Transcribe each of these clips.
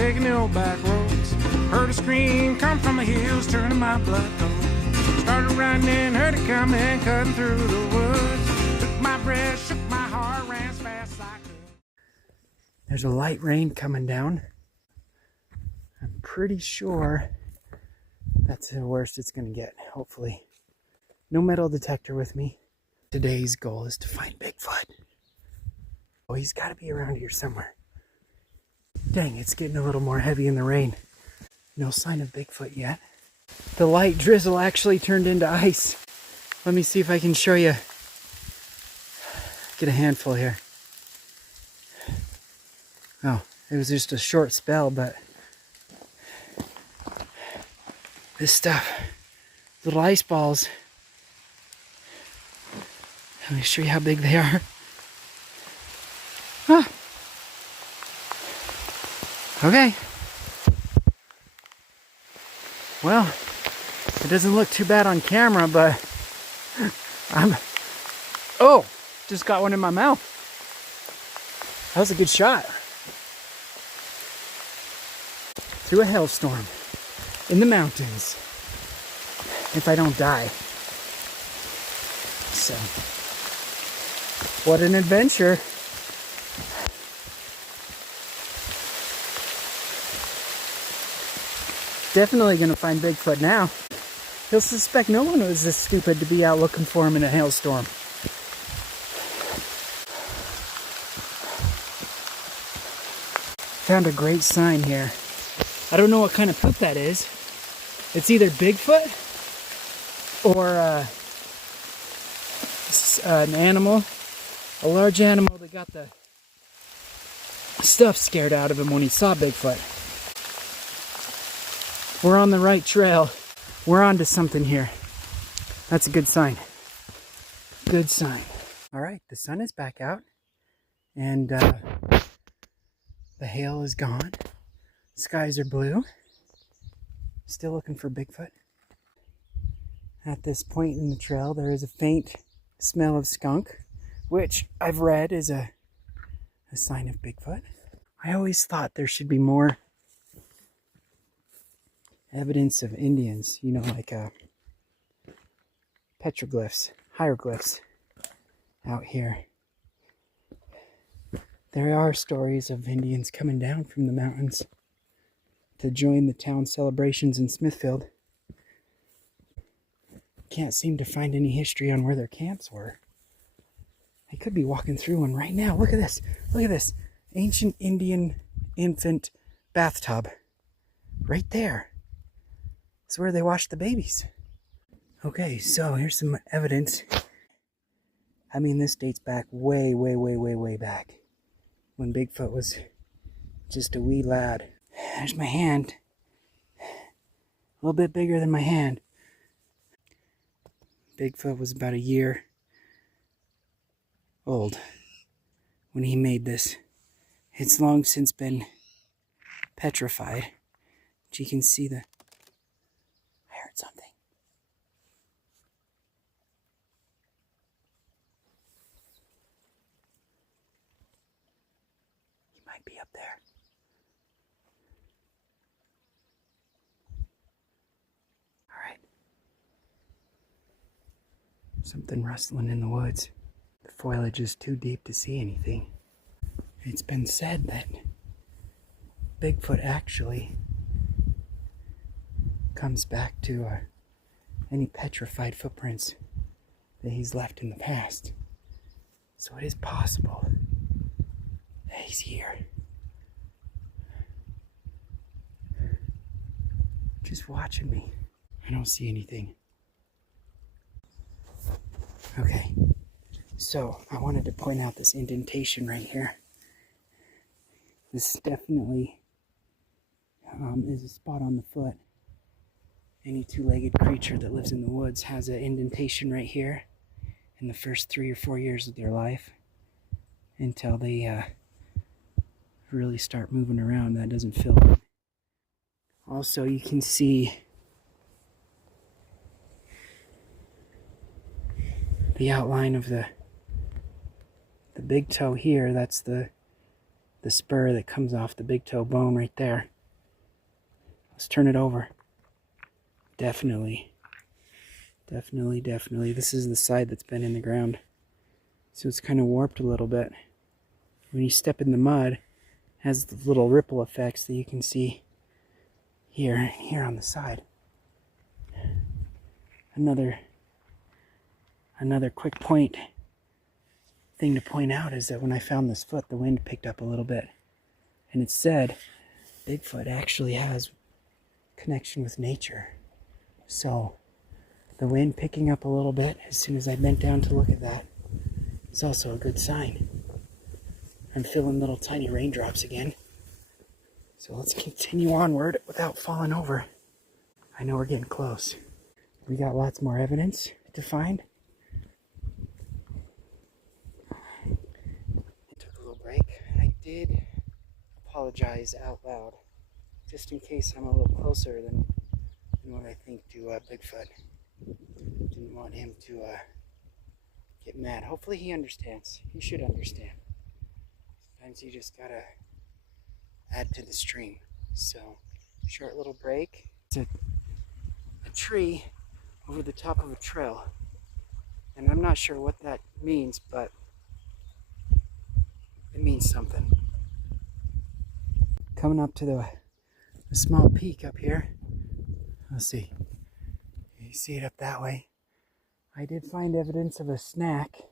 taking the old back roads. Heard a scream come from the hills, turning my blood cold. Started running, heard it coming, cutting through the woods. Took my breath, shook my heart, ran as fast as I could. There's a light rain coming down. I'm pretty sure that's the worst it's gonna get, hopefully. No metal detector with me. Today's goal is to find Bigfoot. Oh, he's gotta be around here somewhere. Dang, it's getting a little more heavy in the rain. No sign of Bigfoot yet. The light drizzle actually turned into ice. Let me see if I can show you. Get a handful here. Oh, it was just a short spell, but this stuff, little ice balls. Let me show you how big they are. Huh. Okay. Well, it doesn't look too bad on camera, but oh, just got one in my mouth. That was a good shot. Through a hailstorm in the mountains. If I don't die. So, what an adventure. Definitely gonna find Bigfoot now. He'll suspect no one was this stupid to be out looking for him in a hailstorm. Found a great sign here. I don't know what kind of poop that is. It's either Bigfoot or an animal, a large animal that got the stuff scared out of him when he saw Bigfoot. We're on the right trail. We're onto something here. That's a good sign. Good sign. All right, the sun is back out and the hail is gone. Skies are blue. Still looking for Bigfoot. At this point in the trail, there is a faint smell of skunk, which I've read is a sign of Bigfoot. I always thought there should be more evidence of Indians, you know, like petroglyphs, hieroglyphs out here. There are stories of Indians coming down from the mountains to join the town celebrations in Smithfield. Can't seem to find any history on where their camps were. I could be walking through one right now. Look at this. Look at this. Ancient Indian infant bathtub. Right there. It's where they washed the babies. Okay, so here's some evidence. I mean, this dates back way, way, way, way, way back. When Bigfoot was just a wee lad. There's my hand. A little bit bigger than my hand. Bigfoot was about a year old when he made this. It's long since been petrified. But you can see I heard something. He might be up there. Something rustling in the woods. The foliage is too deep to see anything. It's been said that Bigfoot actually comes back to any petrified footprints that he's left in the past. So it is possible that he's here. Just watching me. I don't see anything. Okay, so I wanted to point out this indentation right here. This definitely is a spot on the foot. Any two-legged creature that lives in the woods has an indentation right here in the first 3 or 4 years of their life until they really start moving around. That doesn't fill in. Also, you can see the outline of the big toe here. That's the the spur that comes off the big toe bone right there. Let's turn it over. Definitely. This is the side that's been in the ground. So it's kind of warped a little bit. When you step in the mud, it has the little ripple effects that you can see here and here on the side. Another quick thing to point out is that when I found this foot, the wind picked up a little bit. And it said Bigfoot actually has connection with nature. So the wind picking up a little bit as soon as I bent down to look at that is also a good sign. I'm feeling little tiny raindrops again. So let's continue onward without falling over. I know we're getting close. We got lots more evidence to find. Took a little break. I did apologize out loud, just in case I'm a little closer than what I think to Bigfoot. Didn't want him to get mad. Hopefully he understands. He should understand. Sometimes you just gotta add to the stream. So, short little break. It's a tree over the top of a trail. And I'm not sure what that means, but it means something. Coming up to the small peak up here. Let's see. You see it up that way. I did find evidence of a snack,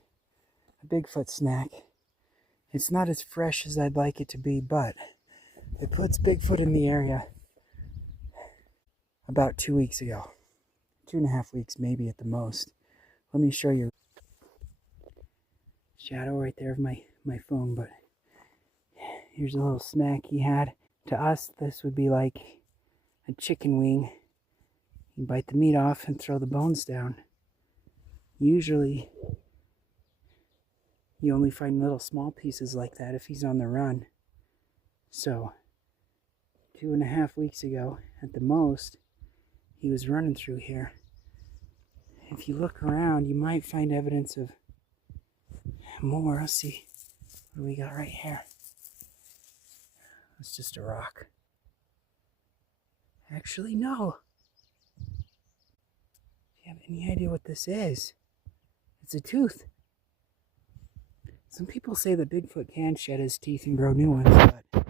a Bigfoot snack. It's not as fresh as I'd like it to be, but it puts Bigfoot in the area about 2 weeks ago. 2.5 weeks maybe at the most. Let me show you. Shadow right there of my phone, but here's a little snack he had. To us, this would be like a chicken wing. You bite the meat off and throw the bones down. Usually, you only find little small pieces like that if he's on the run. So, 2.5 weeks ago, at the most, he was running through here. If you look around, you might find evidence of more. Let's see. What do we got right here? It's just a rock. Actually, no. Do you have any idea what this is? It's a tooth. Some people say that Bigfoot can shed his teeth and grow new ones, but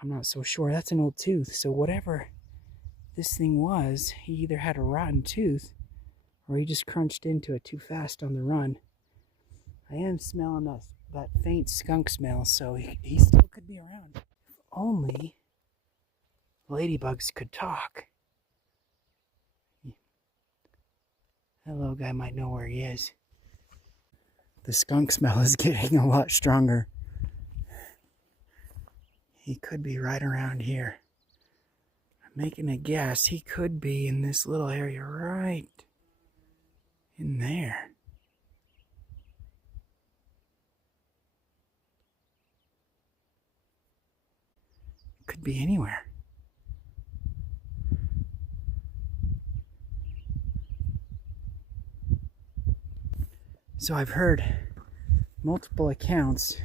I'm not so sure. That's an old tooth. So whatever this thing was, he either had a rotten tooth or he just crunched into it too fast on the run. I am smelling that faint skunk smell, so he still could be around. If only ladybugs could talk. That little guy might know where he is. The skunk smell is getting a lot stronger. He could be right around here. I'm making a guess. He could be in this little area right in there. Could be anywhere. So I've heard multiple accounts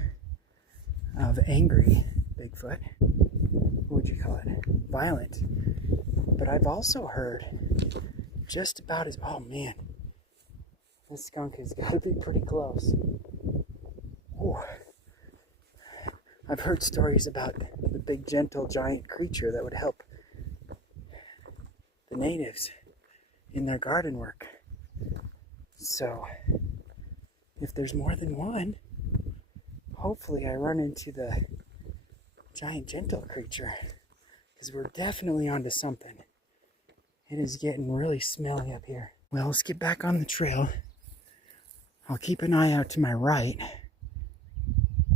of angry Bigfoot. What would you call it? Violent. But I've also heard just about as... Oh man. This skunk has got to be pretty close. Ooh. I've heard stories about the big, gentle, giant creature that would help the natives in their garden work. So, if there's more than one, hopefully I run into the giant, gentle creature, because we're definitely onto something. It is getting really smelly up here. Well, let's get back on the trail. I'll keep an eye out to my right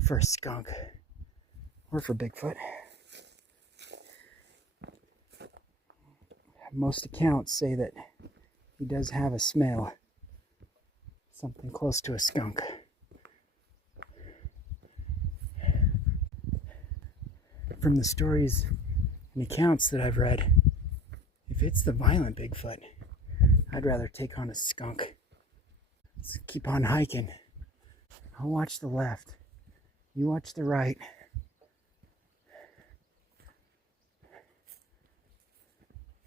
for a skunk. Or for Bigfoot. Most accounts say that he does have a smell. Something close to a skunk. From the stories and accounts that I've read, if it's the violent Bigfoot, I'd rather take on a skunk. Let's keep on hiking. I'll watch the left. You watch the right.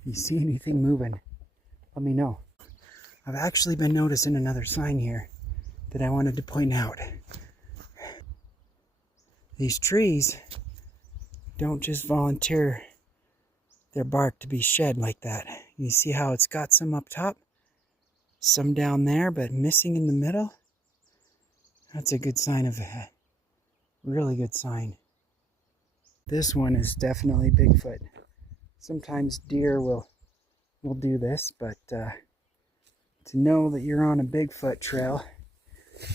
If you see anything moving, let me know. I've actually been noticing another sign here that I wanted to point out. These trees don't just volunteer their bark to be shed like that. You see how it's got some up top, some down there, but missing in the middle? That's a good sign of a really good sign. This one is definitely Bigfoot. Sometimes deer will do this, but to know that you're on a Bigfoot trail,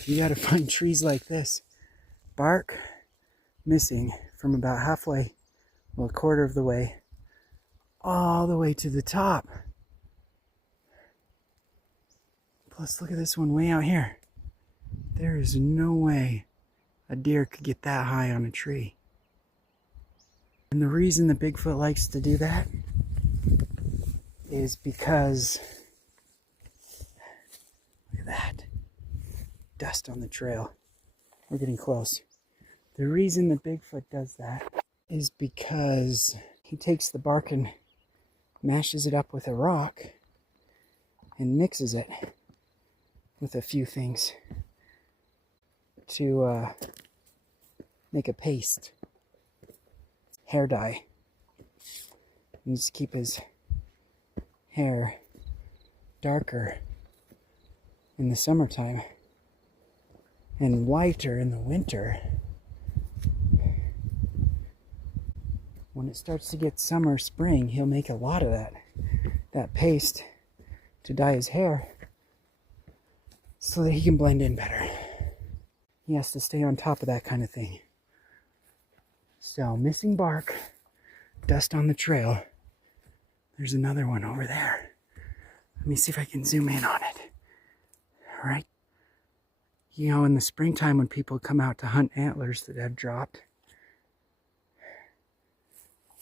you gotta find trees like this. Bark missing from about halfway, well, a quarter of the way, all the way to the top. Plus, look at this one way out here. There is no way a deer could get that high on a tree. And the reason the Bigfoot likes to do that is because, look at that, dust on the trail. We're getting close. The reason the Bigfoot does that is because he takes the bark and mashes it up with a rock and mixes it with a few things to make a paste. Hair dye. He needs to keep his hair darker in the summertime and whiter in the winter. When it starts to get summer, spring, he'll make a lot of that paste to dye his hair so that he can blend in better. He has to stay on top of that kind of thing. So, missing bark, dust on the trail. There's another one over there. Let me see if I can zoom in on it. All right. You know, in the springtime when people come out to hunt antlers that have dropped,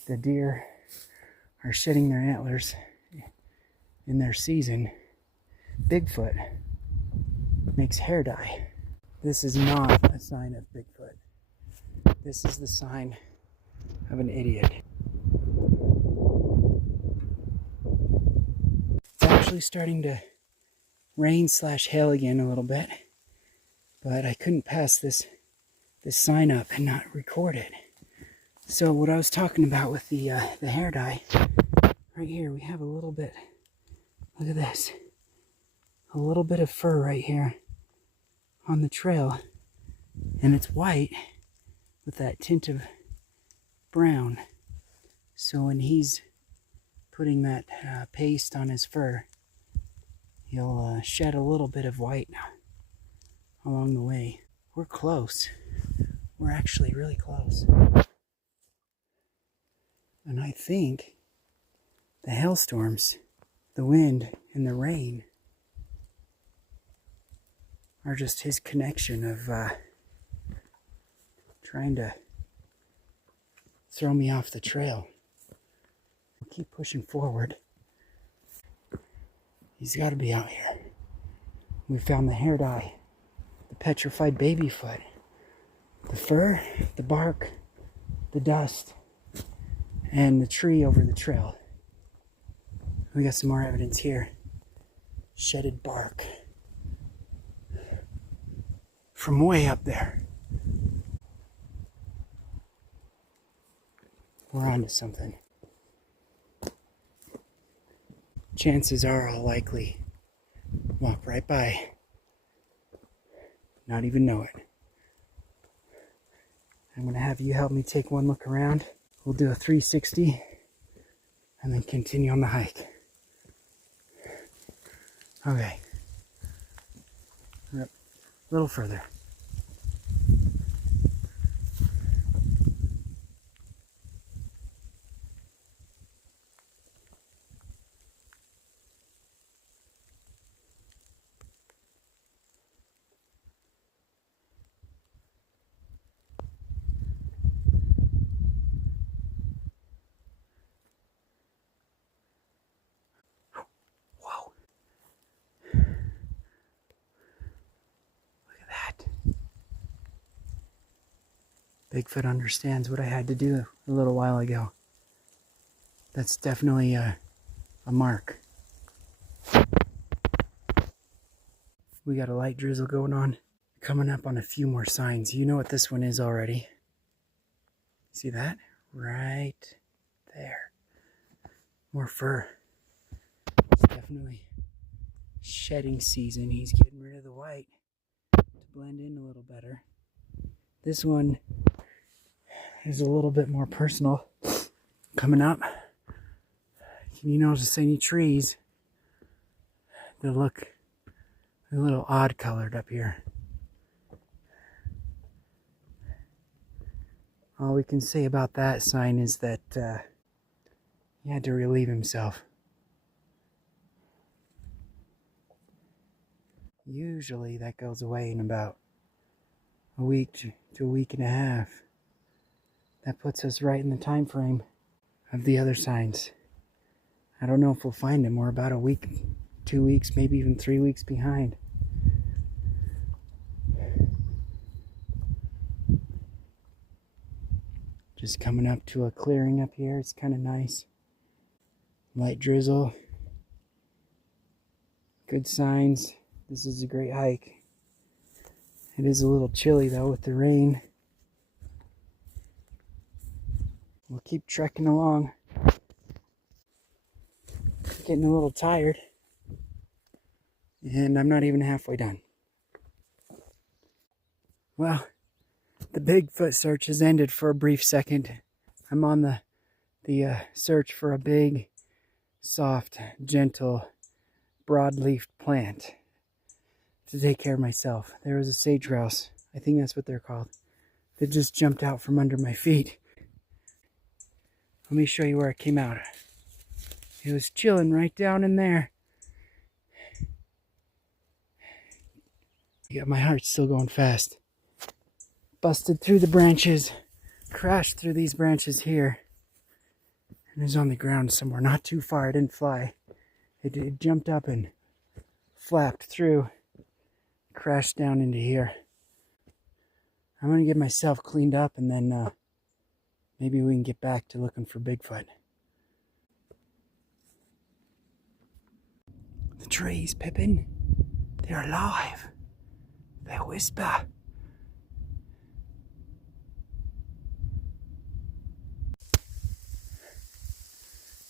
the deer are shedding their antlers in their season. Bigfoot makes hair dye. This is not a sign of Bigfoot. This is the sign of an idiot. It's actually starting to rain/hail again a little bit, but I couldn't pass this sign up and not record it. So what I was talking about with the hair dye, right here we have a little bit, look at this, a little bit of fur right here on the trail, and it's white with that tint of brown. So when he's putting that paste on his fur, he'll shed a little bit of white along the way. We're close. We're actually really close. And I think the hailstorms, the wind, and the rain are just his connection of trying to throw me off the trail. We'll keep pushing forward. He's got to be out here. We found the hair dye, the petrified baby foot, the fur, the bark, the dust, and the tree over the trail. We got some more evidence here. Shedded bark from way up there. We're onto something. Chances are I'll likely walk right by, not even know it. I'm going to have you help me take one look around. We'll do a 360 and then continue on the hike. Okay. A little further. Bigfoot understands what I had to do a little while ago. That's definitely a mark. We got a light drizzle going on. Coming up on a few more signs. You know what this one is already. See that? Right there. More fur. It's definitely shedding season. He's getting rid of the white to blend in a little better. This one is a little bit more personal. Coming up. Can you notice any trees that look a little odd colored up here? All we can say about that sign is that he had to relieve himself. Usually that goes away in about a week to a week and a half. That puts us right in the time frame of the other signs. I don't know if we'll find him. We're about a week, 2 weeks, maybe even 3 weeks behind. Just coming up to a clearing up here. It's kind of nice. Light drizzle. Good signs. This is a great hike. It is a little chilly though with the rain. We'll keep trekking along. Getting a little tired. And I'm not even halfway done. Well, the Bigfoot search has ended for a brief second. I'm on the search for a big, soft, gentle, broad-leafed plant to take care of myself. There was a sage grouse, I think that's what they're called, that just jumped out from under my feet. Let me show you where it came out. It was chilling right down in there. Yeah, my heart's still going fast. Busted through the branches, crashed through these branches here, and is on the ground somewhere not too far. It didn't fly. It jumped up and flapped through, crashed down into here. I'm going to get myself cleaned up and then maybe we can get back to looking for Bigfoot. The trees, Pippin, they're alive. They whisper.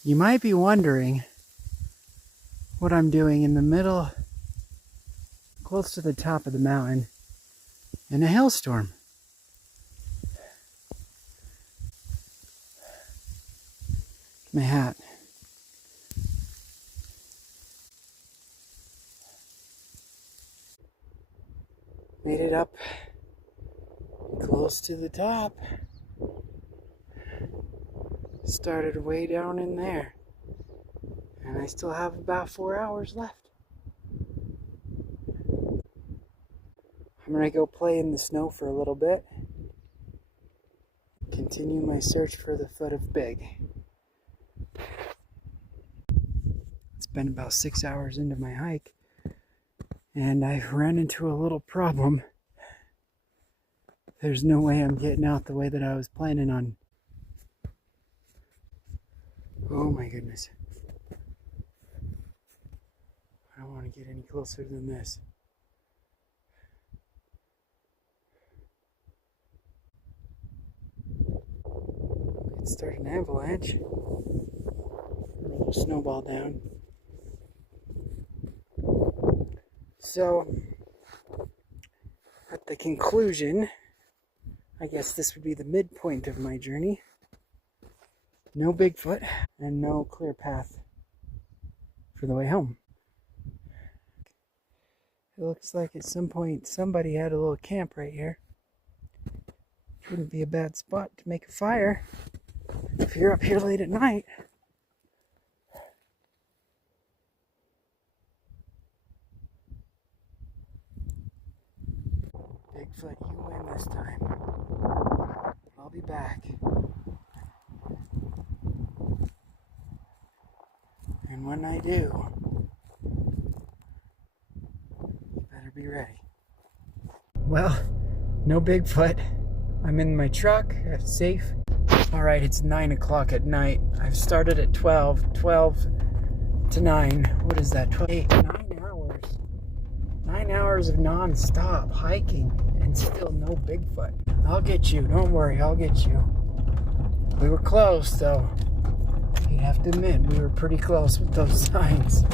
You might be wondering what I'm doing in the middle, close to the top of the mountain, in a hailstorm. My hat. Made it up close to the top. Started way down in there. And I still have about 4 hours left. I'm gonna go play in the snow for a little bit. Continue my search for the foot of Big. It's been about 6 hours into my hike. And I've ran into a little problem. There's no way I'm getting out the way that I was planning on. Oh my goodness. I don't want to get any closer than this. It started an avalanche. A little snowball down. So, at the conclusion, I guess this would be the midpoint of my journey. No Bigfoot and no clear path for the way home. It looks like at some point somebody had a little camp right here. Wouldn't be a bad spot to make a fire if you're up here late at night. Bigfoot, you win this time. I'll be back. And when I do, you better be ready. Well, no Bigfoot. I'm in my truck, safe. Alright, it's 9 o'clock at night. I've started at 12. 12 to 9. What is that? 12, 8, 9 hours. 9 hours of non-stop hiking and still no Bigfoot. I'll get you. Don't worry. I'll get you. We were close, though. You have to admit, we were pretty close with those signs.